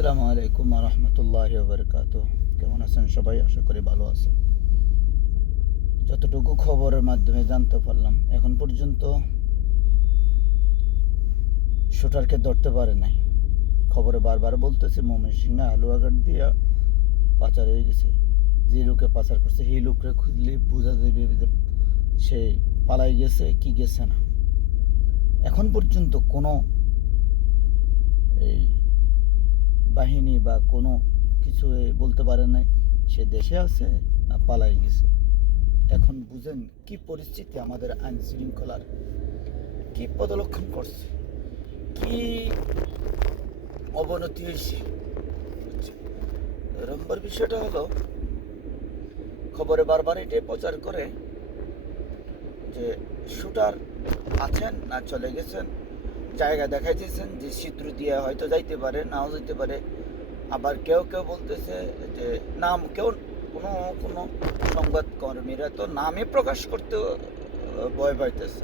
আসসালামু আলাইকুম রহমতুল্লাহি ওয়া কেমন আছেন সবাই? আশা করি ভালো আছেন। যতটুকু খবরের মাধ্যমে জানতে পারলাম, এখন পর্যন্ত শুটারকে ধরতে পারে নাই। খবরে বারবার বলতেছে ময়মনসিংহে হালুয়াঘাট দিয়া পাচার হয়ে গেছে। যে লোকে পাচার করছে সেই লোকরে খুঁজলে বোঝা যাবে যে সে পালাই গেছে কি গেছে না। এখন পর্যন্ত কোনো এই বাহিনী বা কোনো কিছু বলতে পারে নাই সে দেশে আছে না পালাই গেছে। এখন বুঝেন কি পরিস্থিতি আমাদের আইন শৃঙ্খলার, কি পদলক্ষণ করছে, কি অবনতি হয়েছে। নম্বর বিষয়টা হলো, খবরে বারবার এটাই প্রচার করে যে শুটার আছেন না চলে গেছেন, জায়গা দেখাইতেছেন যে চিত্র দিয়ে হয়তো যাইতে পারে নাও যাইতে পারে। আবার কেউ কেউ বলতেছে যে নাম কেউ কোনো কোনো সংবাদকর্মীরা তো নামই প্রকাশ করতে ভয় পাইতেছে।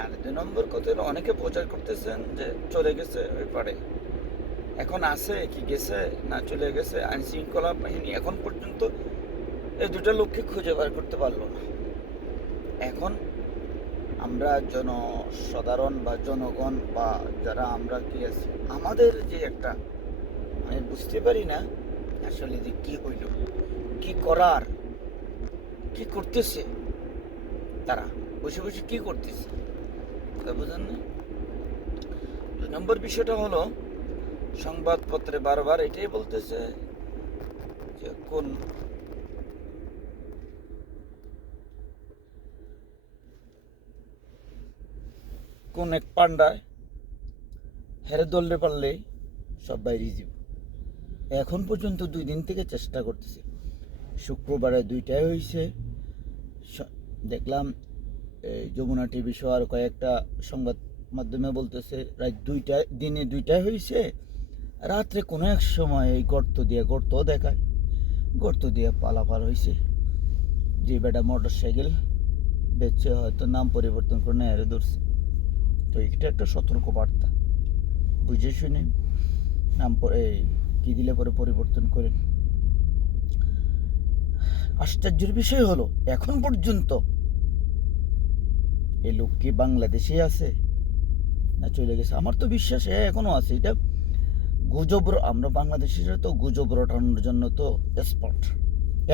আর ২ নম্বর কথা হলো, অনেকে প্রচার করতেছেন যে চলে গেছে ওই পারে। এখন আছে কি গেছে না চলে গেছে, আইন শৃঙ্খলা বাহিনী এখন পর্যন্ত এই দুটো লোককে খুঁজে বার করতে পারলো না। এখন আমরা জনসাধারণ বা জনগণ বা যারা আমরা কি আছি, আমাদের যে একটা আমি বুঝতে পারি না আসলে যে কি হইল, কি করার, কি করতেছে তারা, বসে বসে কি করতেছে তা বোঝেন না। ২ নম্বর বিষয়টা হলো, সংবাদপত্রে বারবার এটাই বলতেছে যে কোন এক পান্ডায় হেরে দললে পারলে সব বাইরে যাব। এখন পর্যন্ত ২ দিন থেকে চেষ্টা করতেছে। শুক্রবারে ২টায় হয়েছে, দেখলাম যমুনা টিভি সহ আর কয়েকটা সংবাদ মাধ্যমে বলতেছে রাত ২টায়, দিনে ২টায় হয়েছে, রাত্রে কোনো এক সময় এই গর্ত দেখায়, গর্ত দিয়ে পালাপাল হয়েছে। যে বেটা মোটর সাইকেল বেচে হয়তো নাম পরিবর্তন করে নেয় ধরছে। তো এটা একটা সতর্ক বার্তা, বুঝে শুনে নাম কি দিলে পরে পরিবর্তন করেন। আশ্চর্যের বিষয় হলো, এখন পর্যন্ত এই লোক কি বাংলাদেশে আছে না চলে গেছে? আমার তো বিশ্বাস এখনো আছে। এটা গুজব, আমরা বাংলাদেশিরা তো গুজব রটানোর জন্য তো স্পট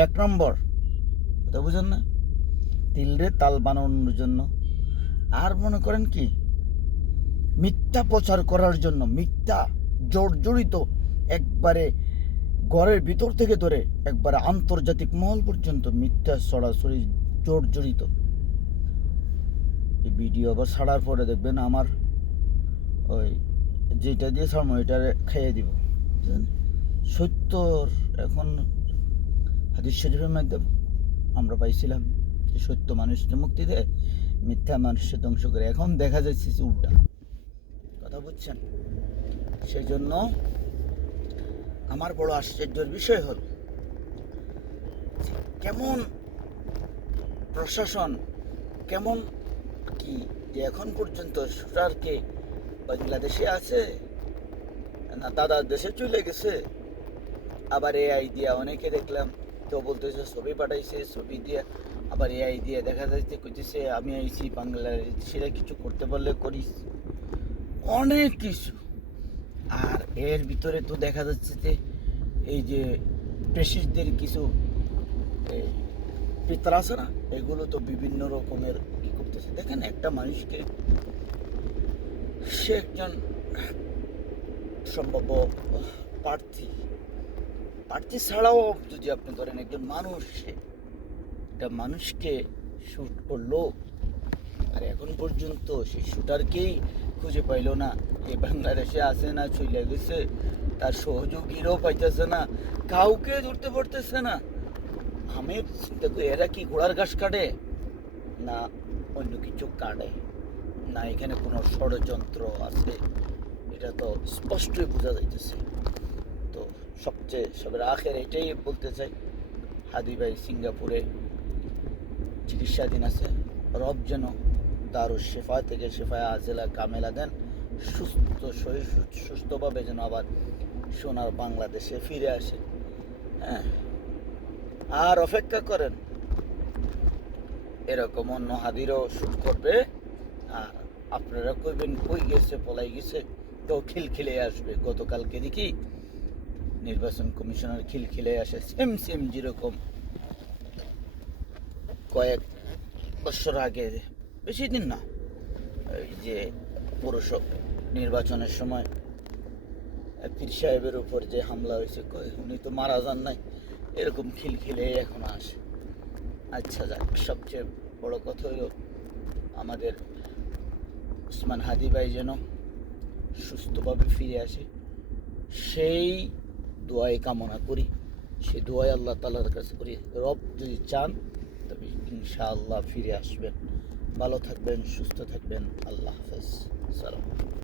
১ নম্বর, কথা বুঝেন না, তিলরে তাল বানানোর জন্য। আর মনে করেন কি মিথ্যা প্রচার করার জন্য, মিথ্যা জড়িত একবারে ঘরের ভিতর থেকে ধরে একবারে আন্তর্জাতিক মহল পর্যন্ত মিথ্যা সরাসরি জড়িত। এই ভিডিও আবার ছাড়ার পরে দেখবেন আমার ওই যেটা দিয়ে ছাড়বো এটা খাইয়ে দিব। সত্যর এখন হাদিস শরীফের মধ্যে আমরা পাইছিলাম যে সত্য মানুষকে মুক্তি দেয়, মিথ্যা মানুষকে ধ্বংস করে। এখন দেখা যাচ্ছে উল্টা, কথা বুঝছেন? সেই জন্য আমার বড় আশ্চর্যের বিষয় হল কেমন প্রশাসন, কেমন কি যে এখন পর্যন্ত শুটারকে বাংলাদেশে আছে না দাদার দেশে চলে গেছে। আবার এআই দিয়ে অনেকে দেখলাম কেউ বলতেছে ছবি পাঠাইছে, ছবি দিয়ে আবার এআই দিয়ে দেখা যাচ্ছে কইতেছে আমি আইছি বাংলাদেশিরা কিছু করতে পারলে করিস, অনেক কিছু। আর এর ভিতরে তো দেখা যাচ্ছে যে এই যে পেশিসদের কিছু পিতর আছে না, এগুলো তো বিভিন্ন রকমের কি করতেছে। দেখেন একটা মানুষকে, সে একজন সম্ভাব্য প্রার্থী ছাড়াও যদি আপনি ধরেন একজন মানুষ, একটা মানুষকে শ্যুট করলো, আর এখন পর্যন্ত সেই শ্যুটারকেই খুঁজে পাইল না। এ বাংলাদেশে আসে না চলে গেছে, তার সহযোগীরাও পাইতেছে না, কাউকে ধরতে পারতেছে না। আমি দেখো এরা কি ঘোড়ার ঘাস কাটে না অন্য কিছু কাটে, না এখানে কোনো ষড়যন্ত্র আছে, এটা তো স্পষ্টই বোঝা যাইতেছে। তো সবচেয়ে সবের আখের এটাই বলতে চাই, হাদি ভাই সিঙ্গাপুরে চিকিৎসাধীন আছে, রব যেন দারুস শেফা থেকে শেফায় আজেলা কামেলা দেন, সুস্থভাবে যেন আবার সোনার বাংলাদেশে ফিরে আসে। হ্যাঁ, আর অপেক্ষা করেন, এরকম অন্য হাদিরও শুট করবে, আর আপনারা কইবেন কই গেছে, পলাই গেছে, তো খিলখিলে আসবে। গতকালকে দেখি নির্বাচন কমিশনার খিলখিলে আসে, সেম সেম যেরকম কয়েক বছর আগে, বেশি দিন না, এই যে পৌরসভা নির্বাচনের সময় পীর সাহেবের উপর যে হামলা হয়েছে, কয় উনি তো মারা যান নাই, এরকম খিলখিলে এখন আসে। আচ্ছা যাক, সবচেয়ে বড় কথা হলো আমাদের ওসমান হাদি ভাই যেন সুস্থভাবে ফিরে আসে, সেই দোয়াই কামনা করি, সেই দোয়াই আল্লাহ তাআলার কাছে করি। রব যদি চান তবে ইনশাআল্লাহ ফিরে আসবেন। ভালো থাকবেন, সুস্থ থাকবেন। আল্লাহ হাফেজ। সালাম।